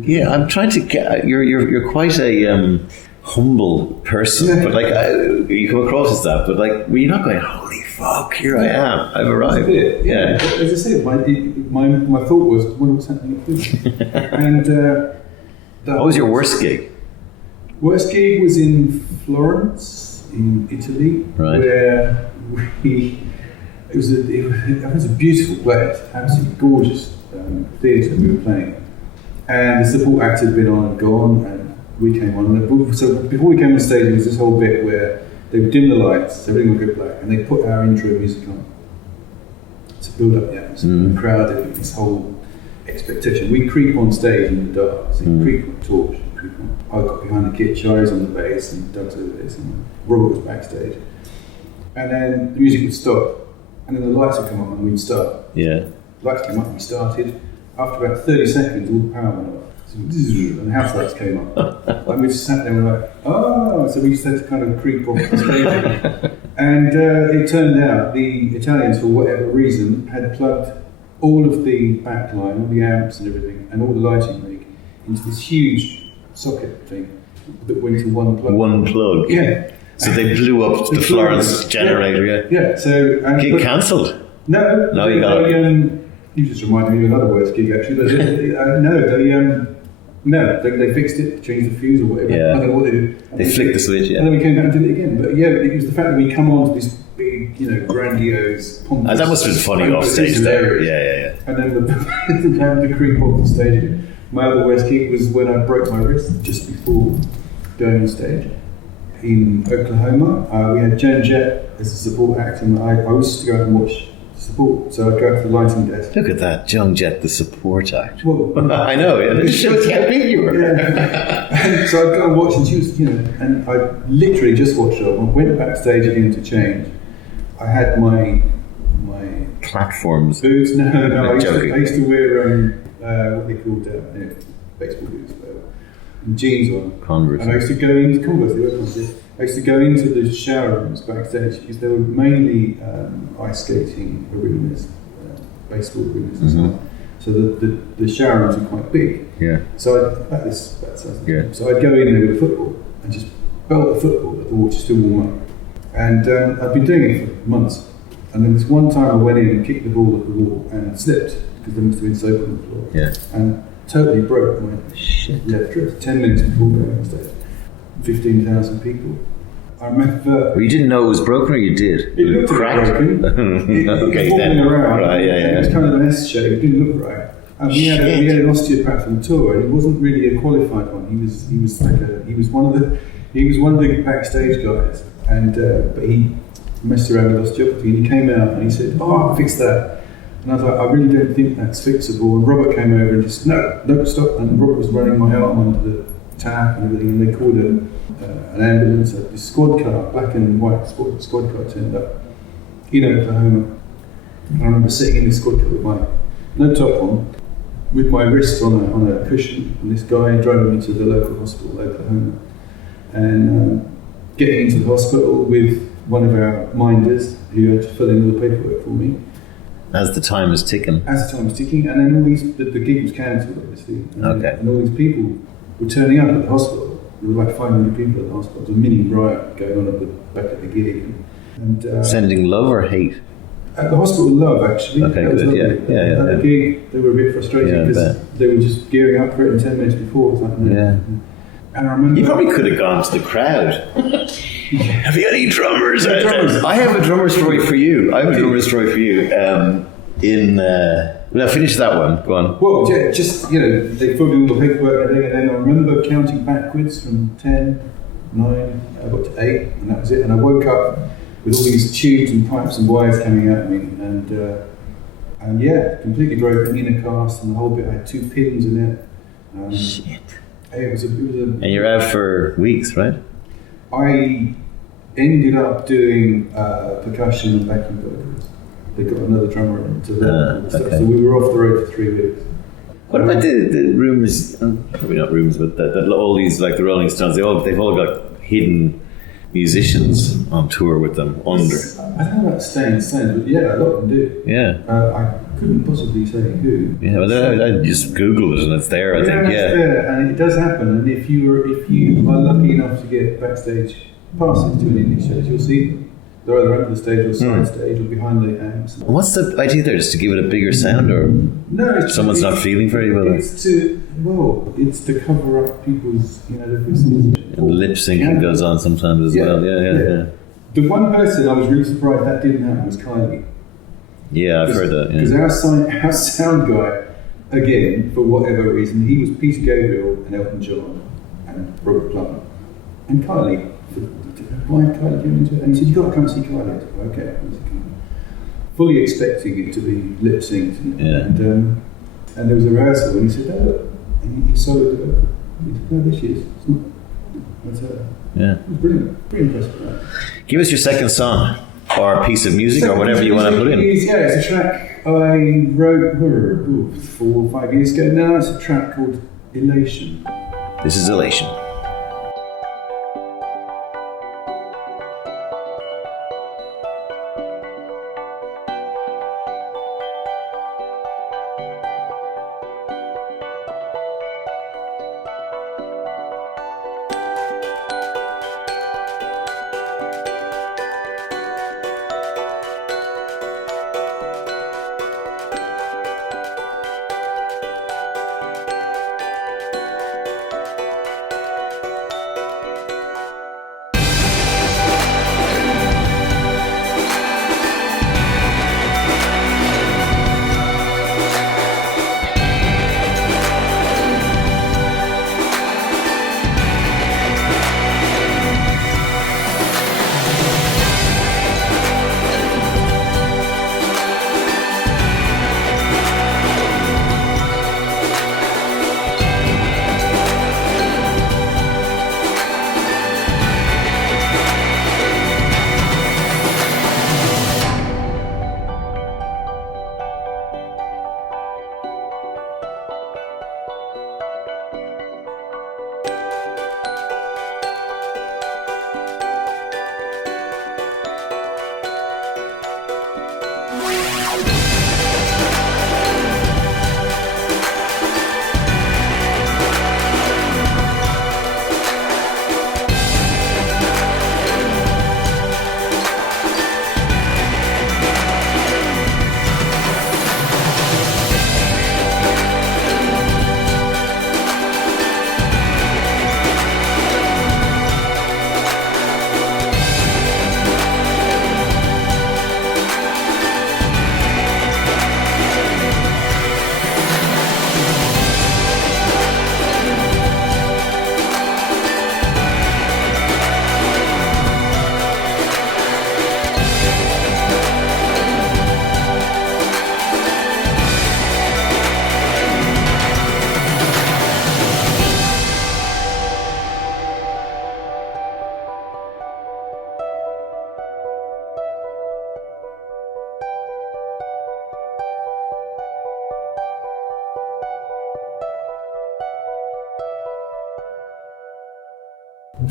Yeah, I'm trying to get... You're quite a... humble person, but you come across as that, but you're not going, "Holy fuck, here I am, I've arrived." Yeah. As I said, my thought was, "What was happening at this?" And what was your worst gig? Worst gig was in Florence, in Italy, where it was a beautiful place, absolutely gorgeous theatre we were playing, and the support act had been on and gone, and we came on. So before we came on stage, there was this whole bit where they would dim the lights, so everything would go black, and they put our intro music on to build up the atmosphere. The crowd, there was this whole expectation. We creep on stage in the dark, so you creep on torch, I got behind the kit, Shari's on the bass, and Doug's over this, and Robert was backstage. And then the music would stop, and then the lights would come on, and we'd start. Yeah. Lights came up, and we started. After about 30 seconds, all the power went off. And the house lights came up. And we just sat there and were like, oh! So we just had to kind of creep off the stage. And it turned out the Italians, for whatever reason, had plugged all of the backline, all the amps and everything, and all the lighting rig into this huge socket thing that went to one plug. One plug? Yeah. So they blew up the Florence generator, Yeah, so... Gig cancelled? No. No, you got it. You just reminded me of another worse gig, actually. But they fixed it, changed the fuse or whatever. Yeah. I don't know what they did. They flicked the switch, yeah. And then we came back and did it again. But yeah, it was the fact that we come on to this big, grandiose, pompous... that must have been funny off stage there. Yeah. And then having to creep off the stage again. My other worst gig was when I broke my wrist just before going on stage in Oklahoma. We had Joan Jett as a support act, and I used to go out and watch support, so I'd go out to the lighting desk. Look at that, Joan Jett, the support act. Well, I know, it shows how big you were. Yeah. And so I'd go and watch, and she was, and I literally just watched her. I went backstage again to change. I had my platforms. boots. No. I used to wear what they called baseball boots, and jeans on. Converse. And I used to go into Converse. They were Converse. I used to go into the shower rooms backstage because they were mainly ice skating arenas, baseball arenas and so on. So the shower rooms are quite big. Yeah. So So I'd go in there with a football and just belt the football at the wall just to warm up. And I'd been doing it for months. And then this one time I went in and kicked the ball at the wall and slipped because there must have been soap on the floor. Yeah. And totally broke my left wrist 10 minutes before going on stage. 15,000 people. I remember... Well, you didn't know it was broken, or you did? It looked broken. It Okay, was then. walking around. Right, yeah. It was kind of an S shape. It didn't look right. And we had an osteopath on tour, and he wasn't really a qualified one. He was one of the backstage guys, and but he messed around with osteopathy, and he came out and he said, "Oh, I fixed that." And I was like, "I really don't think that's fixable." And Robert came over and just, no, stop. And Robert was running my arm under the tap and everything, and they called an ambulance. The squad car, black and white squad car, turned up in Oklahoma. And I remember sitting in the squad car with my no top on, with my wrist on a cushion, and this guy driving me to the local hospital, Oklahoma, and getting into the hospital with one of our minders who had to fill in all the paperwork for me. As the time was ticking. And then all these, the gig was cancelled, obviously. And all these people were turning up at the hospital. There were like 500 people at the hospital. There was a mini riot going on at the back of the gig. And sending love or hate? At the hospital, love, actually. Okay, good, yeah. At the gig, they were a bit frustrated because they were just gearing up for it 10 minutes before. It was like, yeah. And I remember... You probably could have gone to the crowd. Have you got any drummers? I have a drummer story for you. Well, finish that one. Go on. Well, yeah, just, they filled in all the paperwork and everything, and then I remember counting backwards from 10, 9, I got to 8, and that was it. And I woke up with all these tubes and pipes and wires coming at me, and completely broken, in a cast, and the whole bit had 2 pins in it. Shit. It was a... And you're out for weeks, right? I ended up doing percussion and backing vocals. They got another drummer in to learn all the stuff. Okay. So we were off the road for 3 weeks. What about the rumours? Probably not rumours, but that all these, like the Rolling Stones, they've all got hidden musicians on tour with them under. I don't know about staying, but yeah, a lot of them do. Yeah. I couldn't possibly say who. Yeah, but I just Googled it and it's there. I think. It's there, and it does happen. And if you are lucky enough to get backstage passes to an indie shows, you'll see them. They're either under the stage or side stage or behind the amps. What's the idea there? Just to give it a bigger sound, or someone's not feeling very well? It's to cover up people's inadequacies. And lip syncing goes on sometimes as well. Yeah. The one person I was really surprised that didn't happen was Kylie. Yeah, I've heard that. Because our sound guy, again, for whatever reason, he was Peter Gabriel and Elton John and Robert Plant. And Kylie, why Kylie came into it? And he said, "You've got to come see Kylie." I said, "Okay." Fully expecting it to be lip synced. And there was a rehearsal, and he said, "Oh," and he soloed the vocal. He said, "No, this is. It's not. That's her." Yeah. It was brilliant. Pretty impressed with that. Give us your second song, or a piece of music, or whatever you want to put in. It's a track I wrote 4 or 5 years ago now. It's a track called Elation. This is Elation.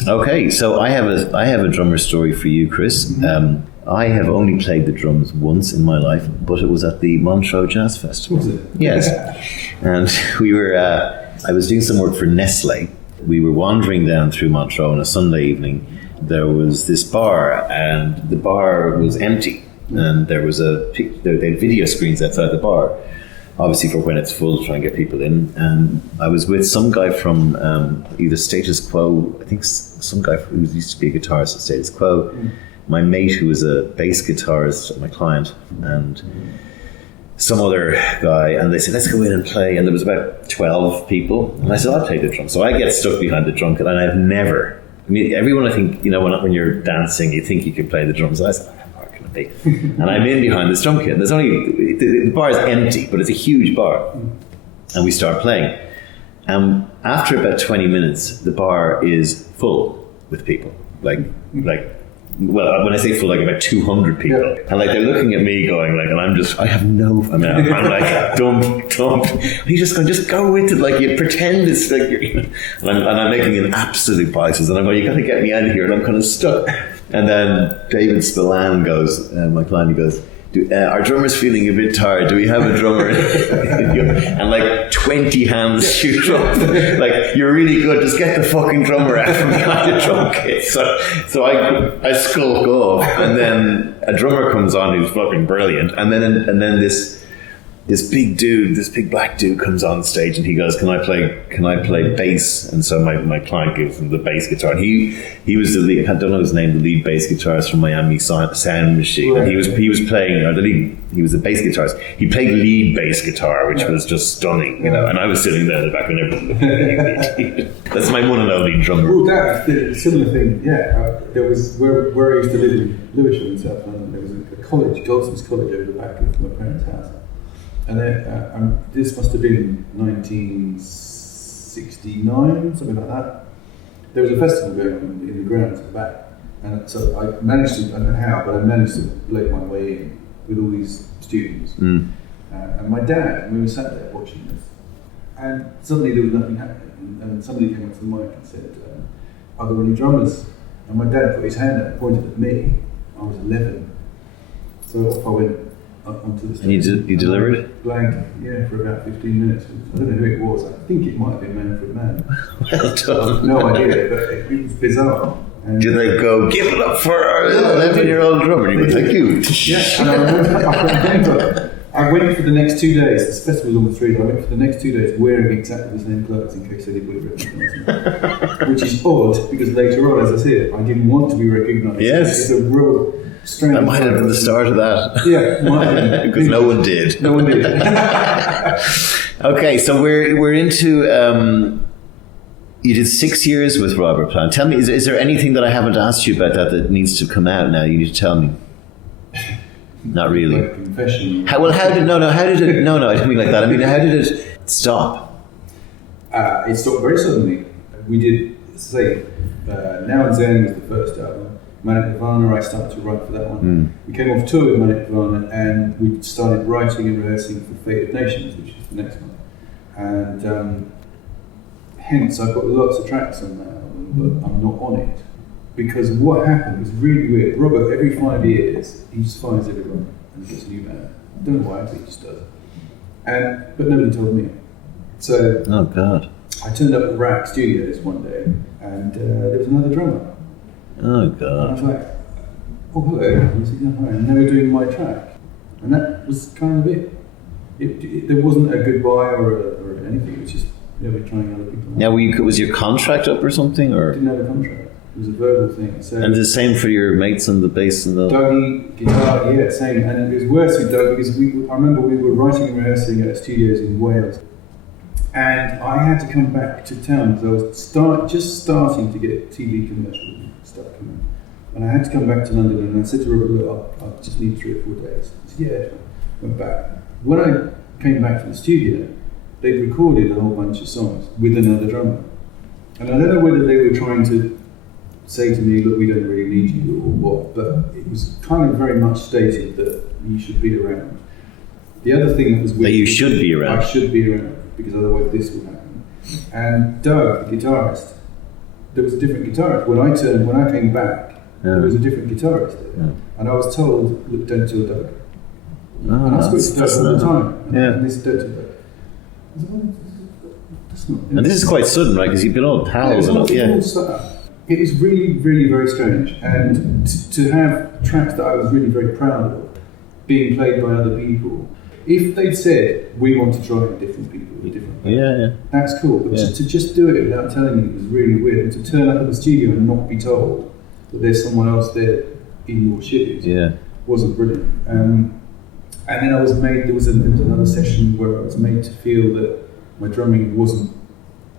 Okay, so I have a drummer story for you, Chris. I have only played the drums once in my life, but it was at the Montreux Jazz Festival. Was it? Yes. And we were, I was doing some work for Nestle. We were wandering down through Montreux on a Sunday evening. There was this bar, and the bar was empty. And there was they had video screens outside the bar, obviously for when it's full, to try and get people in. And I was with some guy from either Status Quo, I think some guy who used to be a guitarist at Status Quo, my mate who was a bass guitarist, my client, and some other guy, and they said, let's go in and play. And there was about 12 people. And I said, I'll play the drum. So I get stuck behind the drum kit, and I've never, I mean, everyone, I think, when you're dancing, you think you can play the drums. And I said, how can it be? And I'm in behind this drum kit. There's only, the bar is empty, but it's a huge bar. And we start playing. After about 20 minutes, the bar is full with people. Well, when I say full, like about 200 people. Yeah. And like they're looking at me going like, and I'm like, dump. He's just going, just go with it. Like you pretend it's like you're, and I'm making an absolute biases. And I'm going, you got to get me out of here. And I'm kind of stuck. And then David Spillane goes, my client, he goes, our drummer's feeling a bit tired. Do we have a drummer? And like 20 hands shoot up. Like, you're really good. Just get the fucking drummer out from behind the drum kit. So I skulk off, and then a drummer comes on who's fucking brilliant. And then this big dude, this big black dude comes on stage, and he goes, "Can I play bass?" And so my client gives him the bass guitar. And he was the lead, I don't know his name, the lead bass guitarist from Miami Sound Machine. And he was playing, or the lead, he was the bass guitarist. He played lead bass guitar, which was just stunning, you know. And I was sitting there in the back and everything. That's my one and only drummer. Well, that's the similar thing. Yeah, there was where I used to live in Lewisham in South London. There was a college, Goldsmiths College, over the back of my parents' house. And then, this must have been 1969, something like that. There was a festival going on in the grounds at the back. And so I managed to, I don't know how, but I managed to blake my way in with all these students. And my dad, we were sat there watching this. And suddenly there was nothing happening. And somebody came up to the mic and said, are there any drummers? And my dad put his hand up and pointed at me. I was 11. So off I went. Onto the stage. And you delivered? Blank, yeah, for about 15 minutes. I don't know who it was. I think it might have been Manfred Mann. Well done. No idea, but it was bizarre. And did they go, give it up for our 11-year-old drummer? And you go, thank you. Yeah, and I went for the next 2 days. This festival was on the 3 days. I went for the next 2 days wearing exactly the same clothes in case anybody recognised me. Which is odd, because later on, as I said, I didn't want to be recognised. Yes. It's a real... That might have been the start of that. Yeah, might have been. Because no one did. No one did. Okay, so we're into. You did 6 years with Robert Plant. Tell me, is there anything that I haven't asked you about that needs to come out now? You need to tell me. Not really. Like confession. How did it? No, I didn't mean like that. I mean, how did it stop? It stopped very suddenly. We did, say, Now and Zen was the first album. Manic Nirvana, I started to write for that one. We came off tour with Manic Nirvana, and we started writing and rehearsing for Fate of Nations, which is the next one. And hence, I've got lots of tracks on that album, but I'm not on it. Because what happened was really weird. Robert, every 5 years, he just finds everyone and gets a new band. I don't know why, but he just does. But nobody told me. So, oh God. I turned up at Rack Studios one day, and there was another drummer. Oh God. And I was like, oh hello, and he said, yeah, hi, and they were doing my track. And that was kind of it. There wasn't a goodbye or anything, it was just, they were trying other people. Now, was your contract up or something? Or? I didn't have a contract, it was a verbal thing. So and the same for your mates on the bass and the... Dougie, guitar, yeah, same. And it was worse with Doug because I remember we were writing and rehearsing at studios in Wales. And I had to come back to town because I was just starting to get TV commercial stuff coming. And I had to come back to London, and I said to Robert, look, I just need 3 or 4 days. He said, yeah, went back. When I came back to the studio, they'd recorded a whole bunch of songs with another drummer. And I don't know whether they were trying to say to me, look, we don't really need you or what, but it was kind of very much stated that you should be around. The other thing that was weird... That you should be around. I should be around, because otherwise this will happen. And Doug, the guitarist, there was a different guitarist. When I came back, there was a different guitarist there. And I was told, look, don't tell Doug. And I spoke to Doug all the time. And this don't tell Doug. I said, well, that's not... And this is quite sudden, right? Because you've been all pals. It was really, really very strange. And to have tracks that I was really very proud of being played by other people, if they'd said, we want to try different people with different players, that's cool. But to just do it without telling you was really weird. And to turn up at the studio and not be told that there's someone else there in your shoes wasn't brilliant. And then I was made, there was another session where I was made to feel that my drumming wasn't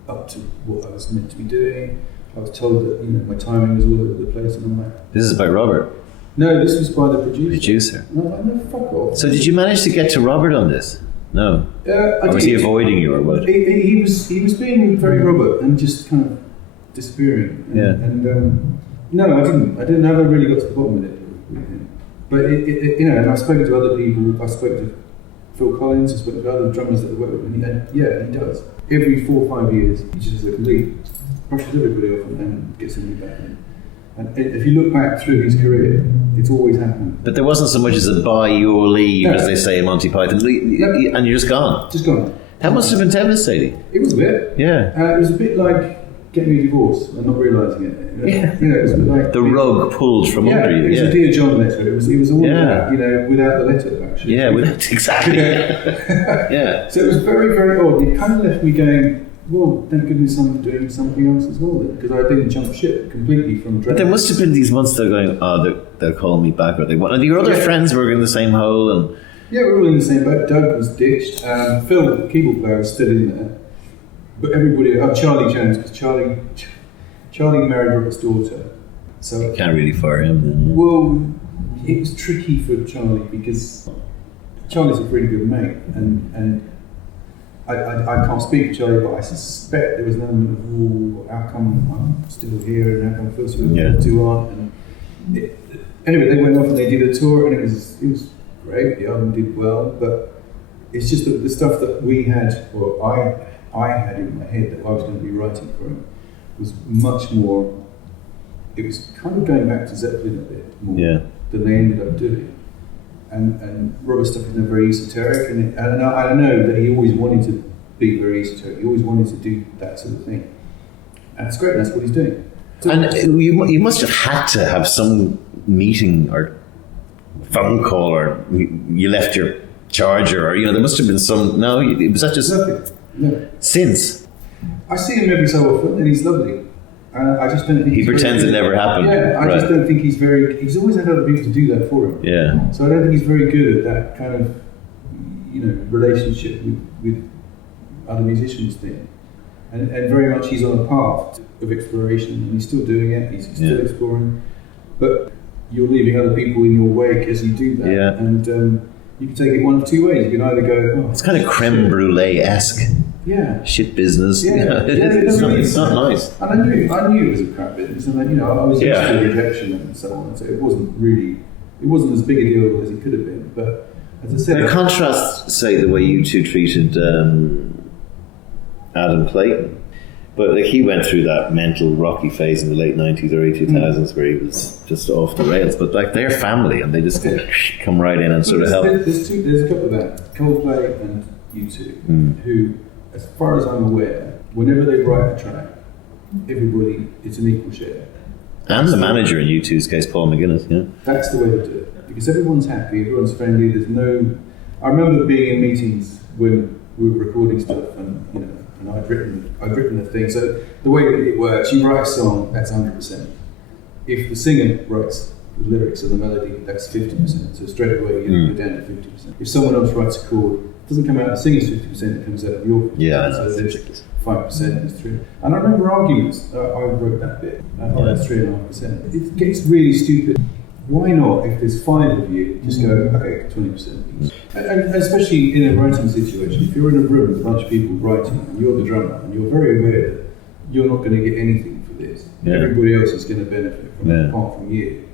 up to what I was meant to be doing. I was told that my timing was all over the place, and I'm like... This is by Robert? No, this was by the producer. No, fuck off. So did you manage to get to Robert on this? No? Or was he avoiding you or what? He was being very Robert and just kind of disappearing. No, I didn't. I never really got to the bottom of it with him. But and I spoke to other people. I spoke to Phil Collins. I spoke to other drummers that work with him. And he does. Every 4 or 5 years, he just has a complete brushes everybody off and gets somebody back in. And if you look back through his career, it's always happened. But there wasn't so much as a buy you or leave, as they say in Monty Python, and you're just gone. Just gone. That must have been devastating. It was a bit. Yeah. It was a bit like getting a divorce and not realising it. It was a bit like... The rug pulled from under you. It was a Dear John letter. It was all that, without the letter, actually. Yeah, exactly. So it was very, very odd. It kind of left me going... Well, thank goodness I'm doing something else as well then, because I didn't jump ship completely from drumming. But there must have been these months they're going, they'll call me back, or they want. And your other friends were in the same hole, and we were all in the same boat. Doug was ditched. Phil, the keyboard player, was still in there. But everybody, Charlie Jones, because Charlie married Robert's daughter. So you can't really fire him then. Well, it was tricky for Charlie because Charlie's a really good mate, and I can't speak for Charlie, but I suspect there was an element of, how come I'm still here and how come Phil's the two aren't? And anyway, they went off and they did a tour, and it was great. The album did well, but it's just that the stuff that we had, or I had in my head that I was going to be writing for him, was much more. It was kind of going back to Zeppelin a bit more than they ended up doing. And Robert's stuff is now very esoteric, and I know that he always wanted to be very esoteric. He always wanted to do that sort of thing, and it's great. And that's what he's doing. So and you must have had to have some meeting or phone call, or you left your charger, or there must have been some. No, was that just nothing? No. Since I see him every so often, and he's lovely. I just don't think he pretends it never happened. Yeah, I just don't think he's very. He's always had other people to do that for him. Yeah. So I don't think he's very good at that kind of, relationship with other musicians thing. And very much he's on a path of exploration, and he's still doing it. He's still exploring, but you're leaving other people in your wake as you do that. Yeah. And you can take it one of two ways. You can either go, it's kind of creme brulee-esque. Yeah. Shit business. It's not nice. And I knew it was a crap business, and I was used to rejection and so on. So it wasn't as big a deal as it could have been. But as I said, in contrast, say the way you two treated Adam Clayton, but he went through that mental rocky phase in the late 90s, early 2000s, where he was just off the rails. But they're family, and they just come right in and sort of help. There's a couple of that, Coldplay and U2, who, as far as I'm aware, whenever they write a track, everybody, it's an equal share. And the manager in U2's case, Paul McGuinness, That's the way to do it. Because everyone's happy, everyone's friendly, there's no... I remember being in meetings when we were recording stuff and I'd written the thing. So the way that it works, you write a song, that's 100%. If the singer writes the lyrics or the melody, that's 50%. So straight away you're down to 50%. If someone else writes a chord, it doesn't come out of the singer's 50%, it comes out of your 50%. Yeah, so there's 5% is 3. And I remember arguments, I wrote that bit, that's 3.5%. It gets really stupid. Why not, if there's 5 of you, just go, okay, 20%. And especially in a writing situation, if you're in a room with a bunch of people writing, and you're the drummer, and you're very aware that you're not going to get anything for this, everybody else is going to benefit from it, apart from you.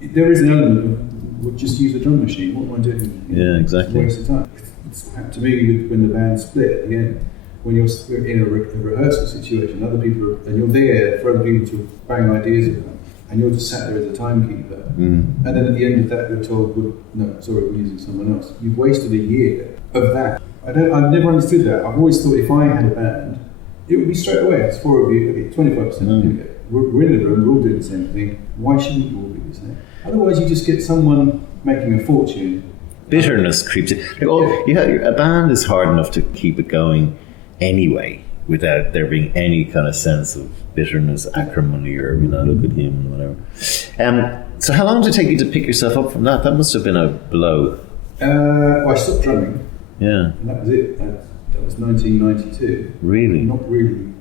There is an element of, well, just use a drum machine, what am I doing? Yeah, exactly. It's a waste of time. It's happened to me when the band split at the end. when you're in a rehearsal situation, other people are, and you're there for other people to bang ideas about, and you're just sat there as a timekeeper. And then at the end of that, you're told, well, no, sorry, we're using someone else. You've wasted a year of that. I've never understood that. I've always thought if I had a band, it would be straight away. It's 4 of you, okay, 25%. We're in the room, we're all doing the same thing. Why shouldn't you all be the same? Otherwise, you just get someone making a fortune. Bitterness creeps in. A band is hard enough to keep it going anyway, without there being any kind of sense of bitterness, acrimony, or look at him, whatever. So how long did it take you to pick yourself up from that? That must have been a blow. Well, I stopped drumming. Yeah. And that was it. That was 1992. Really? Not really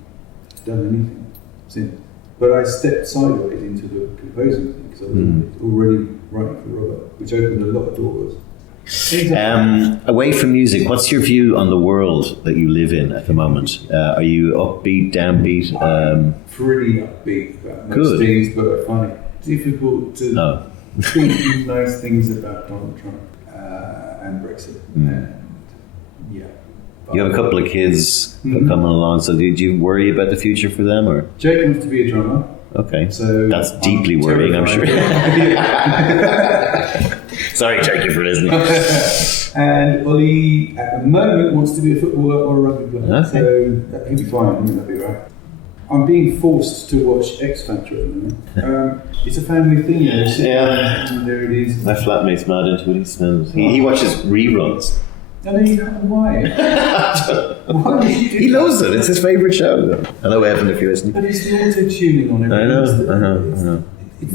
done anything since. But I stepped sideways into the composing thing because I was already writing for Robert, which opened a lot of doors. Away from music, what's your view on the world that you live in at the moment? Are you upbeat, downbeat? I'm pretty upbeat about most things, but I find it difficult to think nice things about Donald Trump and Brexit. And yeah. You have a couple of kids coming along, so did you worry about the future for them? Or Jake wants to be a drummer. Okay, so that's deeply worrying, I'm sure. Sorry, Jake, if you're listening. And Ollie, at the moment, wants to be a footballer or a rugby player. Okay. So he'll be fine. I think that'll be right. I'm being forced to watch X Factor at the moment. It's a family thing, and there it is. My flatmate's mad into it. He watches reruns. And then why? Why would you do He loves it. It's his favourite show. Hello, Evan, if you're listening. But it's the auto-tuning on everything. I know.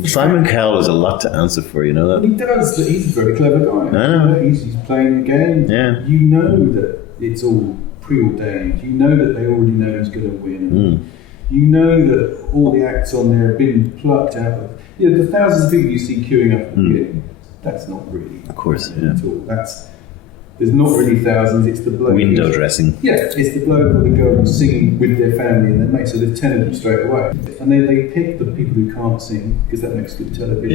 Simon Cowell has a lot to answer for, you know that? He does, but he's a very clever guy. I know. He's playing the game. Yeah. You know that it's all preordained. You know that they already know who's going to win. You know that all the acts on there have been plucked out of... the thousands of people you see queuing up at the beginning, that's not really... Of course, at all. There's not really thousands, it's the bloke... Window dressing. Yeah, it's the bloke or the girl who's singing with their family and their mates, so there's 10 of them straight away. And then they pick the people who can't sing, because that makes good television.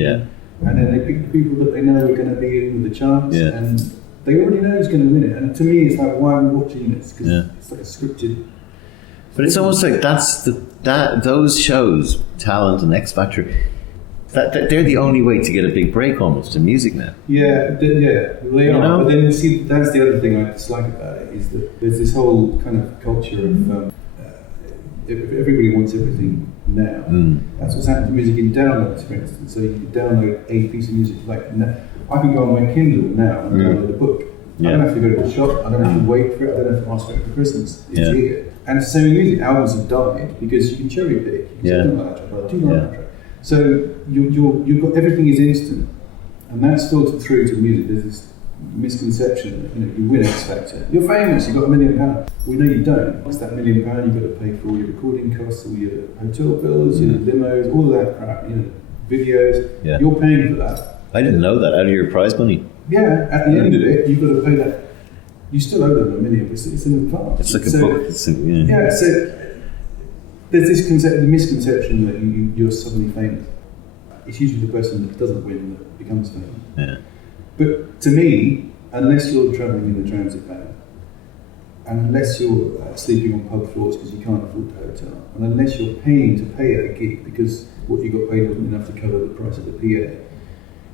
Yeah. And then they pick the people that they know are going to be in with the chance, and they already know who's going to win it. And to me, it's like, why am I watching this? Because it's like a scripted... But it's almost like those shows, Talent and X Factor, they're the only way to get a big break almost in music now. They are. But then you see, that's the other thing I dislike about it, is that there's this whole kind of culture of everybody wants everything now. That's what's happened to music in downloads, for instance. So you can download a piece of music like now. I can go on my Kindle now and download a book. I don't have to go to the shop. I don't have to wait for it. I don't have to ask for it for Christmas. It's here. And the same music albums have died because you can cherry pick. You say, I don't like that track, I do like that track. So you've got everything is instant, and that's filtered through to music. There's this misconception that you win X Factor, you're famous, you've got £1 million. We know you don't. It's that £1 million you've got to pay for all your recording costs, all your hotel bills, your limos, all of that crap. Videos. Yeah. You're paying for that. I didn't know that. Out of your prize money. Yeah. At the end of it, you've got to pay that. You still owe them $1 million. It's in advance. It's like a book. So there's this misconception that you're suddenly famous. It's usually the person that doesn't win that becomes famous. Yeah. But to me, unless you're travelling in a transit van, and unless you're sleeping on pub floors because you can't afford the hotel, and unless you're paying to pay at a gig because what you got paid wasn't enough to cover the price of the PA,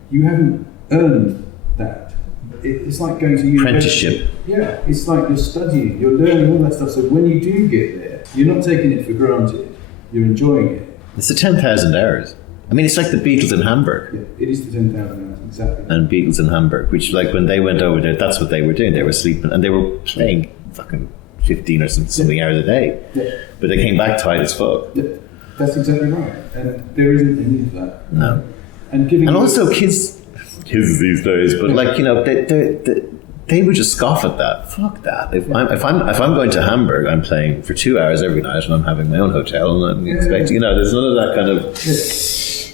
you haven't earned that. It's like going to university. Apprenticeship. Yeah, it's like you're studying, you're learning all that stuff. So when you do get there, you're not taking it for granted. You're enjoying it. It's the 10,000 hours. I mean, it's like the Beatles in Hamburg. Yeah, it is the 10,000 hours, exactly. And Beatles in Hamburg, which, like, when they went over there, that's what they were doing. They were sleeping, and they were playing fucking 15 or something hours a day. Yeah. But they came back tired as fuck. Yeah, that's exactly right. And there isn't any of that. No. And also kids these days, but they would just scoff at that. Fuck that. If I'm going to Hamburg, I'm playing for 2 hours every night, and I'm having my own hotel, and I'm expecting, there's none of that kind of.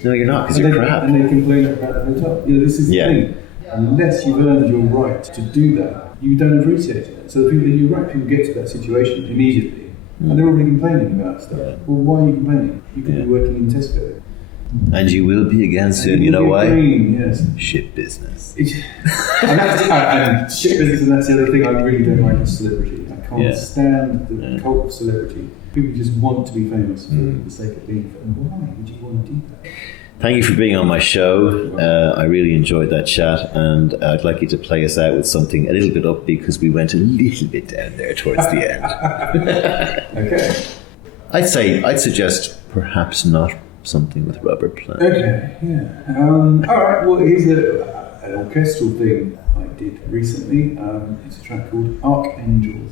No, you're not, because you're crap. And they complain about the hotel. This is the thing. Unless you've earned your right to do that, you don't appreciate it. So the people that you write, people get to that situation immediately, and they're already complaining about stuff. Well, why are you complaining? You could be working in Tesco. And you will be again soon. You know why? Yes. Shit business. And shit business, and that's the other thing I really don't like is celebrity. I can't stand the cult of celebrity. People just want to be famous for the sake of being famous. Why would you want to do that? Thank you for being on my show. I really enjoyed that chat, and I'd like you to play us out with something a little bit up because we went a little bit down there towards the end. Okay. I'd suggest perhaps not something with rubber plant. Okay, yeah. All right, well, here's an orchestral thing I did recently. It's a track called Archangels.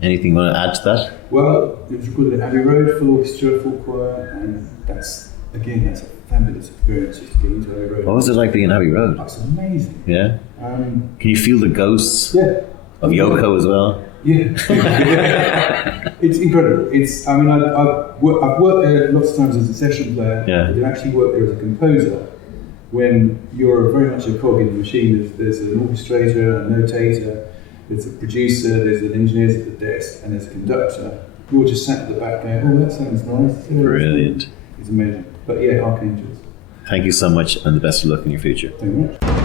Anything you want to add to that? Well, it was recorded at Abbey Road, full orchestra, full choir, and that's a fabulous experience just to get into Abbey Road. What was it like being in Abbey Road? It's amazing. Yeah? Can you feel the ghosts of Yoko as well? Yeah. It's incredible. I've worked there lots of times as a session player. Yeah. I did actually work there as a composer. When you're very much a cog in the machine, there's an orchestrator, a notator, there's a producer, there's an engineer at the desk, and there's a conductor. You're just sat at the back going, oh, that sounds nice. Yeah, brilliant. It's amazing. But yeah, Archangels. Thank you so much, and the best of luck in your future. Thank you very much.